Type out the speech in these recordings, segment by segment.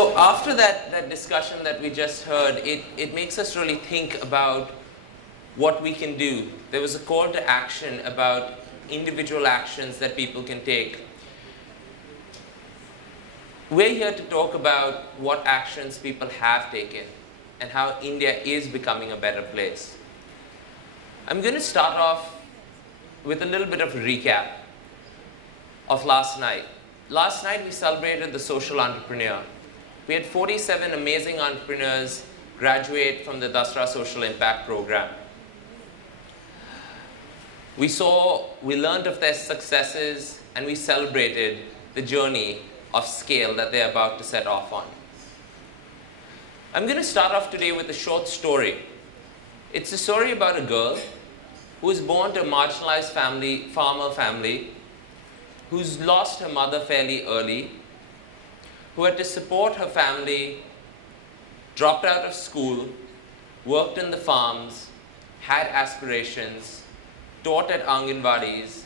So after that discussion that we just heard, it makes us really think about what we can do. There was a call to action about individual actions that people can take. We're here to talk about what actions people have taken and how India is becoming a better place. I'm going to start off with a little bit of a recap of last night. Last night we celebrated the social entrepreneur. We had 47 amazing entrepreneurs graduate from the Dasra Social Impact Program. We learned of their successes, and we celebrated the journey of scale that they're about to set off on. I'm going to start off today with a short story. It's a story about a girl who was born to a marginalized farmer family, who's lost her mother fairly early, who had to support her family, dropped out of school, worked in the farms, had aspirations, taught at Anganwadis,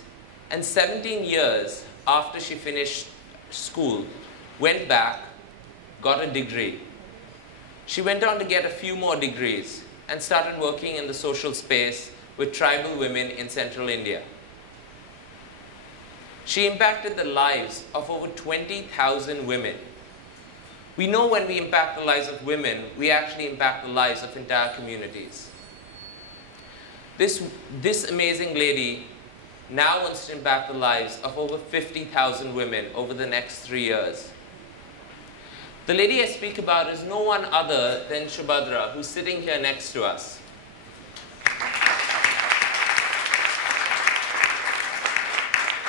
and 17 years after she finished school, went back, got a degree. She went on to get a few more degrees and started working in the social space with tribal women in central India. She impacted the lives of over 20,000 women. We know when we impact the lives of women, we actually impact the lives of entire communities. This amazing lady now wants to impact the lives of over 50,000 women over the next 3 years. The lady I speak about is no one other than Subhadra, who's sitting here next to us.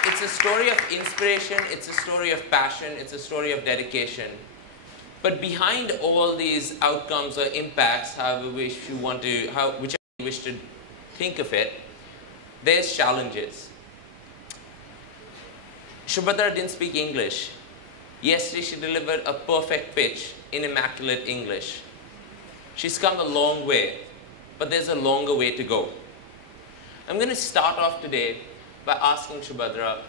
It's a story of inspiration, it's a story of passion, it's a story of dedication. But behind all these outcomes or impacts, whichever you wish to think of it, there's challenges. Subhadra didn't speak English. Yesterday she delivered a perfect pitch in immaculate English. She's come a long way, but there's a longer way to go. I'm going to start off today by asking Subhadra,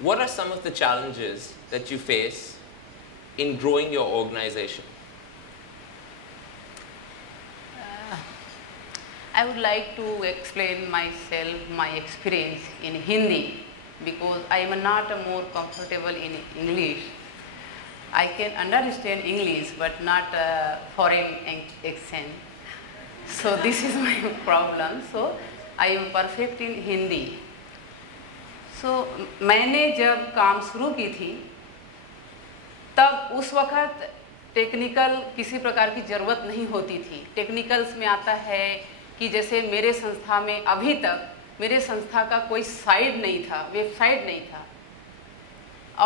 what are some of the challenges that you face in growing your organization? I would like to explain myself, my experience in Hindi, because I am not more comfortable in English. I can understand English, but not foreign accent. So this is my problem. So I am perfect in Hindi. So मैंने जब काम शुरू की थी, तब उस वक़्त technical किसी प्रकार की ज़रूरत नहीं होती थी। टेक्निकल्स में आता है कि जैसे मेरे संस्था में अभी तक मेरे संस्था का कोई साइट नहीं था, वेबसाइट नहीं था,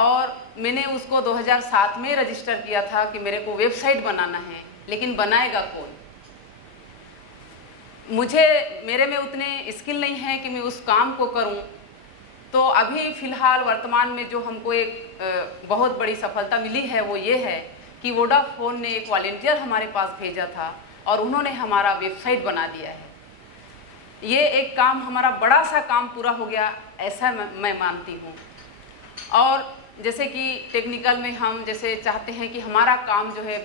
और मैंने उसको 2007 में रजिस्टर किया था कि मेरे को वेबसाइट बनाना है, लेकिन बनाएगा कौन? मेरे में उतने स्किल नहीं है कि मैं उस काम को करूं। तो अभी फ़िलहाल वर्तमान में जो हमको एक बहुत बड़ी सफलता मिली है वो ये है कि वोडाफोन ने एक वॉलंटियर हमारे पास भेजा था और उन्होंने हमारा वेबसाइट बना दिया है। ये एक काम, हमारा बड़ा सा काम पूरा हो गया, ऐसा मैं मानती हूँ। और जैसे कि टेक्निकल में हम जैसे चाहते हैं कि हमारा काम जो है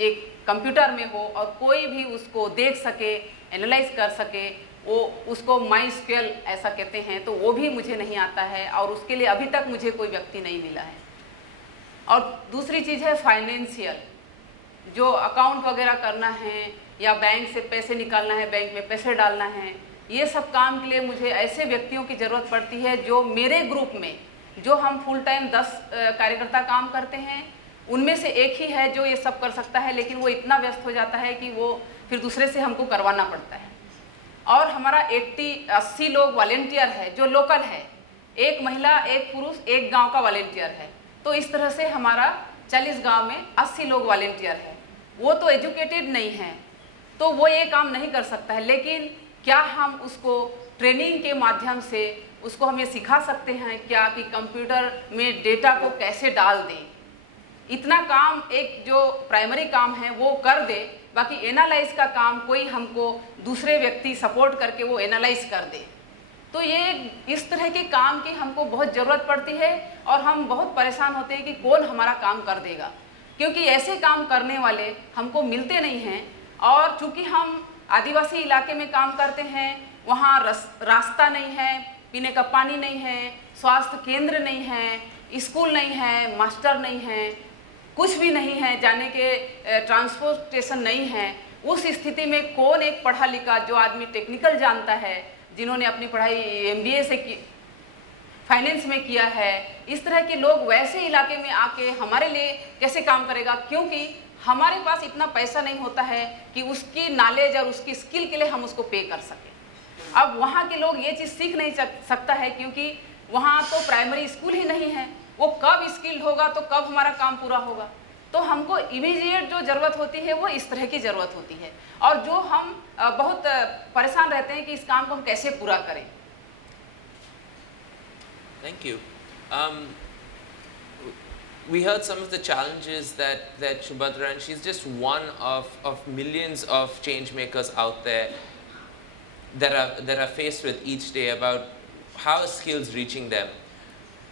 एक कंप्यूटर में हो और कोई भी उसको देख सके, एनालाइज कर सके, वो उसको माई स्केल ऐसा कहते हैं, तो वो भी मुझे नहीं आता है और उसके लिए अभी तक मुझे कोई व्यक्ति नहीं मिला है। और दूसरी चीज़ है फाइनेंशियल, जो अकाउंट वगैरह करना है या बैंक से पैसे निकालना है, बैंक में पैसे डालना है, ये सब काम के लिए मुझे ऐसे व्यक्तियों की ज़रूरत पड़ती है जो मेरे ग्रुप में, जो हम फुल टाइम 10 कार्यकर्ता काम करते हैं, उनमें से एक ही है जो ये सब कर सकता है, लेकिन वो इतना व्यस्त हो जाता है कि वो फिर दूसरे से हमको करवाना पड़ता है। और हमारा 80 लोग वॉलंटियर है जो लोकल है, एक महिला, एक पुरुष, एक गांव का वॉलंटियर है। तो इस तरह से हमारा 40 गांव में 80 लोग वॉलंटियर है। वो तो एजुकेटेड नहीं है, तो वो ये काम नहीं कर सकता है, लेकिन क्या हम उसको ट्रेनिंग के माध्यम से उसको हम ये सिखा सकते हैं क्या कि कंप्यूटर में डेटा को कैसे डाल दें? इतना काम एक जो प्राइमरी काम है वो कर दे, बाकी एनालाइज का काम कोई हमको दूसरे व्यक्ति सपोर्ट करके वो एनालाइज कर दे। तो ये इस तरह के काम की हमको बहुत ज़रूरत पड़ती है और हम बहुत परेशान होते हैं कि कौन हमारा काम कर देगा, क्योंकि ऐसे काम करने वाले हमको मिलते नहीं हैं। और चूँकि हम आदिवासी इलाके में काम करते हैं, वहाँ रास्ता नहीं है, पीने का पानी नहीं है, स्वास्थ्य केंद्र नहीं है, स्कूल नहीं है, मास्टर नहीं है, कुछ भी नहीं है, जाने के ट्रांसपोर्टेशन नहीं है। उस स्थिति में कौन एक पढ़ा लिखा जो आदमी टेक्निकल जानता है, जिन्होंने अपनी पढ़ाई MBA से की, फाइनेंस में किया है, इस तरह के लोग वैसे इलाके में आके हमारे लिए कैसे काम करेगा, क्योंकि हमारे पास इतना पैसा नहीं होता है कि उसकी नॉलेज और उसकी स्किल के लिए हम उसको पे कर सकें। अब वहाँ के लोग ये चीज़ सीख नहीं सकता है, क्योंकि वहाँ तो प्राइमरी स्कूल ही नहीं है। वो कब स्किल होगा तो कब हमारा काम पूरा होगा। तो हमको इमीडिएट जो ज़रूरत होती है वो इस तरह की ज़रूरत होती है, और जो हम बहुत परेशान रहते हैं कि इस काम को हम कैसे पूरा करें। Thank you. We heard some of the challenges that Shubhadra, and she's just one of millions of change makers out there that are faced with each day about how skills reaching them.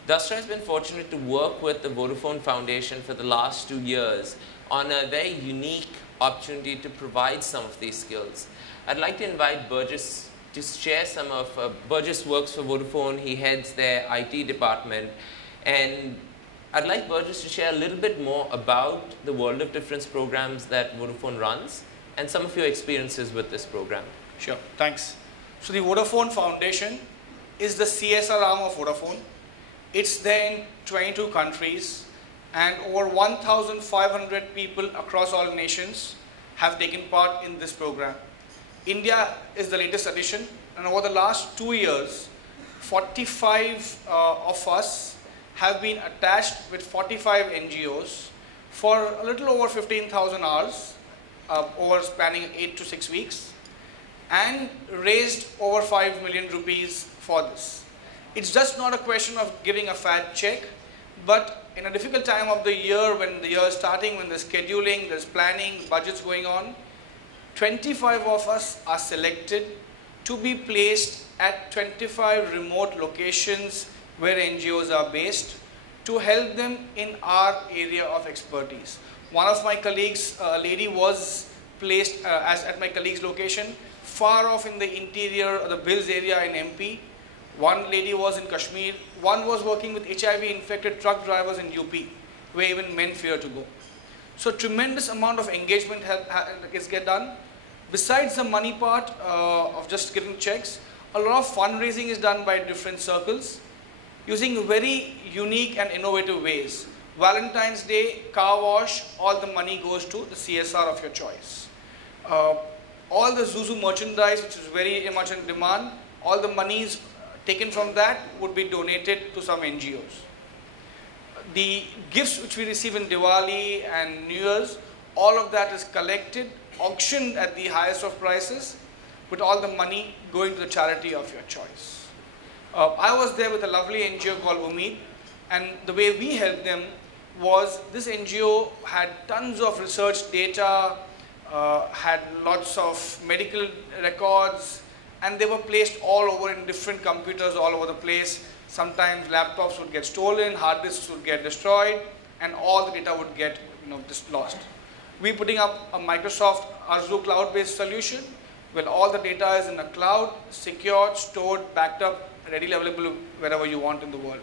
Dasra has been fortunate to work with the Vodafone Foundation for the last 2 years on a very unique opportunity to provide some of these skills. I'd like to invite Burgess to share some of, Burgess works for Vodafone, he heads their IT department, and I'd like Burgess to share a little bit more about the World of Difference programs that Vodafone runs and some of your experiences with this program. Sure, thanks. So the Vodafone Foundation is the CSR arm of Vodafone. It's there in 22 countries, and over 1,500 people across all nations have taken part in this program. India is the latest addition, and over the last 2 years, 45 of us have been attached with 45 NGOs for a little over 15,000 hours over spanning 8 to 6 weeks, and raised over 5 million rupees for this. It's just not a question of giving a fat check, but in a difficult time of the year, when the year is starting, when there's scheduling, there's planning, budgets going on, 25 of us are selected to be placed at 25 remote locations where NGOs are based to help them in our area of expertise. One of my colleagues, a lady, was placed at my colleague's location, far off in the interior of the Bills area in MP. One lady was in Kashmir. One was working with HIV-infected truck drivers in UP, where even men fear to go. So tremendous amount of engagement is get done. Besides the money part of just giving checks, a lot of fundraising is done by different circles using very unique and innovative ways. Valentine's Day, car wash, all the money goes to the CSR of your choice. All the Zuzu merchandise, which is very much in demand, all the monies taken from that would be donated to some NGOs. The gifts which we receive in Diwali and New Year's, all of that is collected, auctioned at the highest of prices, with all the money going to the charity of your choice. I was there with a lovely NGO called Umeed, and the way we helped them was this NGO had tons of research data, had lots of medical records, and they were placed all over in different computers all over the place. Sometimes laptops would get stolen, hard disks would get destroyed, and all the data would get just lost. We're putting up a Microsoft Azure cloud-based solution where all the data is in a cloud, secured, stored, backed up, readily available wherever you want in the world.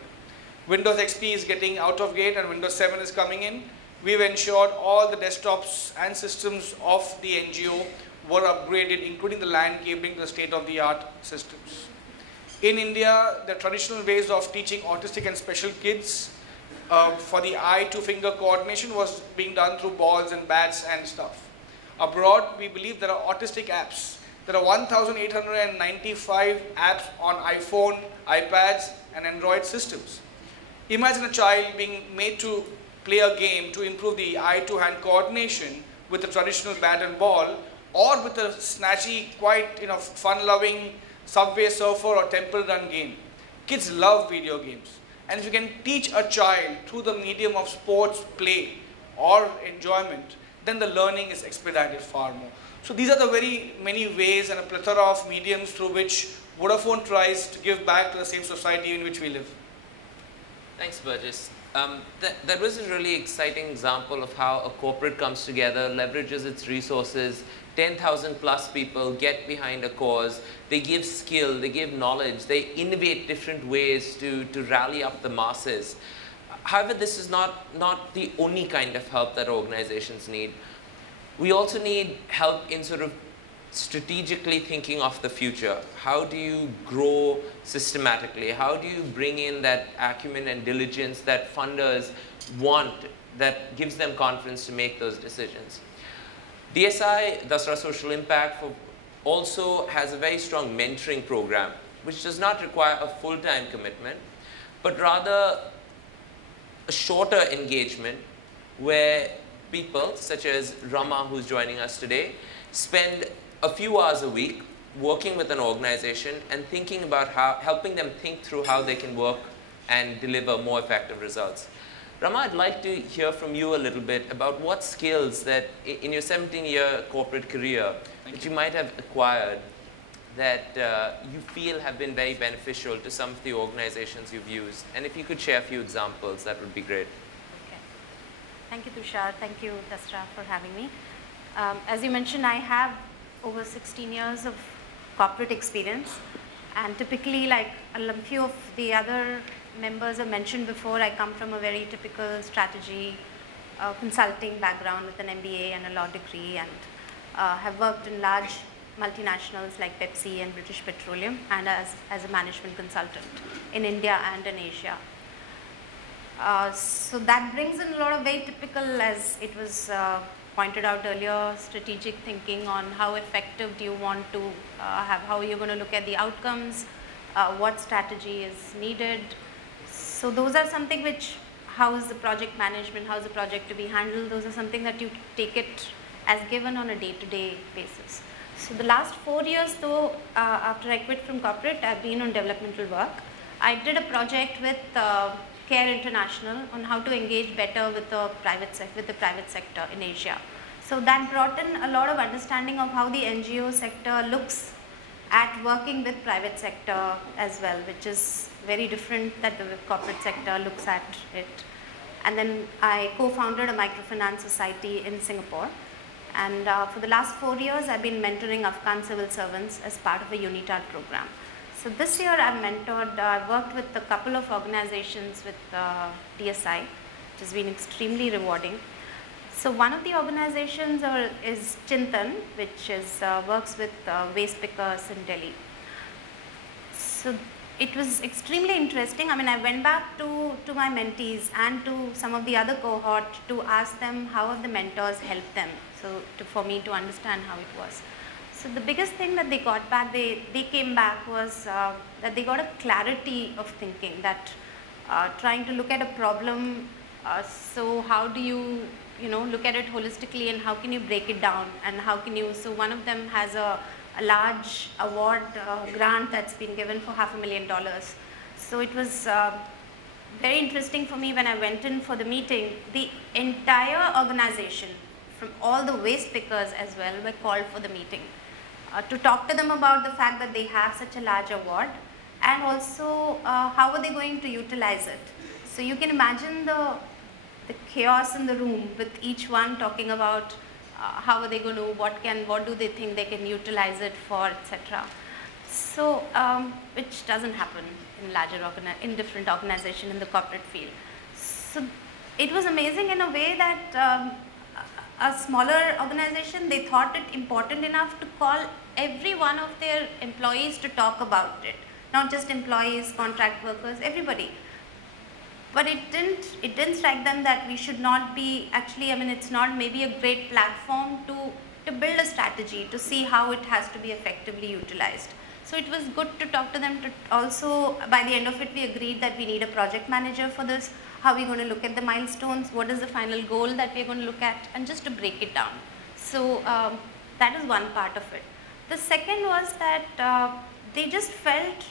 Windows XP is getting out of gate and Windows 7 is coming in. We've ensured all the desktops and systems of the NGO were upgraded, including the LAN cabling to the state-of-the-art systems. In India, the traditional ways of teaching autistic and special kids for the eye-to-finger coordination was being done through balls and bats and stuff. Abroad, we believe there are autistic apps. There are 1,895 apps on iPhone, iPads, and Android systems. Imagine a child being made to play a game to improve the eye-to-hand coordination with a traditional bat and ball, or with a snatchy, quite fun-loving Subway Surfer or Temple Run game. Kids love video games. And if you can teach a child through the medium of sports, play, or enjoyment, then the learning is expedited far more. So these are the very many ways and a plethora of mediums through which Vodafone tries to give back to the same society in which we live. Thanks, Burgess. That was a really exciting example of how a corporate comes together, leverages its resources, 10,000 plus people get behind a cause, they give skill, they give knowledge, they innovate different ways to rally up the masses. However, this is not the only kind of help that organizations need. We also need help in sort of strategically thinking of the future. How do you grow systematically? How do you bring in that acumen and diligence that funders want, that gives them confidence to make those decisions? DSI, Dasra Social Impact, also has a very strong mentoring program, which does not require a full-time commitment, but rather a shorter engagement where people, such as Rama, who's joining us today, spend a few hours a week working with an organization and thinking about helping them think through how they can work and deliver more effective results. Rama, I'd like to hear from you a little bit about what skills that in your 17-year corporate career that you might have acquired that you feel have been very beneficial to some of the organizations you've used. And if you could share a few examples, that would be great. Okay. Thank you, Tushar. Thank you, Dasra, for having me. As you mentioned, I have over 16 years of corporate experience, and typically, like a few of the other members have mentioned before, I come from a very typical strategy consulting background with an MBA and a law degree, and have worked in large multinationals like Pepsi and British Petroleum, and as a management consultant in India and in Asia. So that brings in a lot of very typical, as it was pointed out earlier, strategic thinking on how effective do you want to have, how you're going to look at the outcomes, what strategy is needed. So those are something which, how is the project management, how is the project to be handled, those are something that you take it as given on a day-to-day basis. So the last 4 years though, after I quit from corporate, I've been on developmental work. I did a project with Care International on how to engage better with the private sector in Asia. So that brought in a lot of understanding of how the NGO sector looks at working with private sector as well, which is very different that the corporate sector looks at it. And then I co-founded a microfinance society in Singapore. And for the last 4 years, I've been mentoring Afghan civil servants as part of a UNITAR program. So this year I've mentored, I've worked with a couple of organizations with DSI, which has been extremely rewarding. So one of the organizations is Chintan, which is, works with waste pickers in Delhi. So it was extremely interesting. I mean, I went back to my mentees and to some of the other cohort to ask them how have the mentors helped them, so for me to understand how it was. So the biggest thing that they got back, they came back was that they got a clarity of thinking, that trying to look at a problem, so how do you look at it holistically and how can you break it down and how can you, so one of them has a large award grant that's been given for $500,000. So it was very interesting for me when I went in for the meeting. The entire organization, from all the waste pickers as well, were called for the meeting to talk to them about the fact that they have such a large award, and also how are they going to utilize it. So you can imagine the chaos in the room with each one talking about how are they going to, what do they think they can utilize it for, etc. So which doesn't happen in different organizations in the corporate field. So it was amazing in a way that a smaller organization, they thought it important enough to call every one of their employees to talk about it, not just employees, contract workers, everybody. But it didn't strike them that we should not be, actually, I mean, it's not maybe a great platform to build a strategy, to see how it has to be effectively utilized. So it was good to talk to them. To also, by the end of it, we agreed that we need a project manager for this. How are we going to look at the milestones? What is the final goal that we're going to look at? And just to break it down. So that is one part of it. The second was that they just felt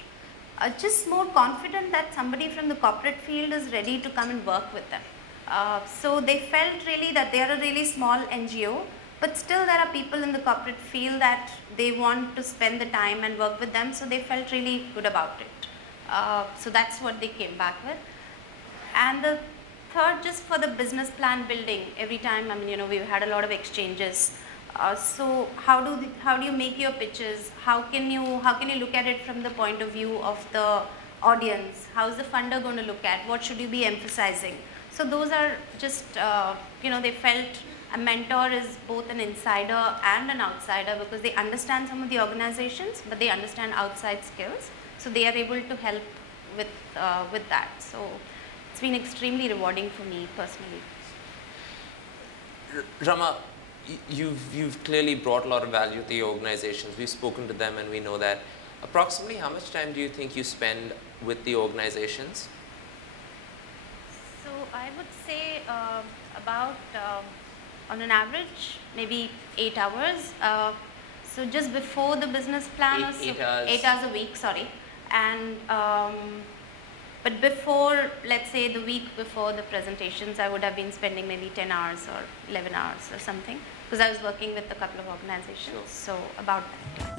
just more confident that somebody from the corporate field is ready to come and work with them. So they felt really that they are a really small NGO, but still there are people in the corporate field that they want to spend the time and work with them, so they felt really good about it. So that's what they came back with. And the third, just for the business plan building, every time, I mean, you know, we've had a lot of exchanges. So how do you make your pitches? How can you look at it from the point of view of the audience? How is the funder going to look at? What should you be emphasizing? So those are just, you know, they felt a mentor is both an insider and an outsider, because they understand some of the organizations, but they understand outside skills. So they are able to help with that. So it's been extremely rewarding for me personally. Rama, you've clearly brought a lot of value to the organizations. We've spoken to them and we know that. Approximately how much time do you think you spend with the organizations? So I would say about, on an average, maybe 8 hours. So just before the business plan, 8 hours a week, sorry. And but before, let's say the week before the presentations, I would have been spending maybe 10 hours or 11 hours or something, because I was working with a couple of organizations. Sure. So about that.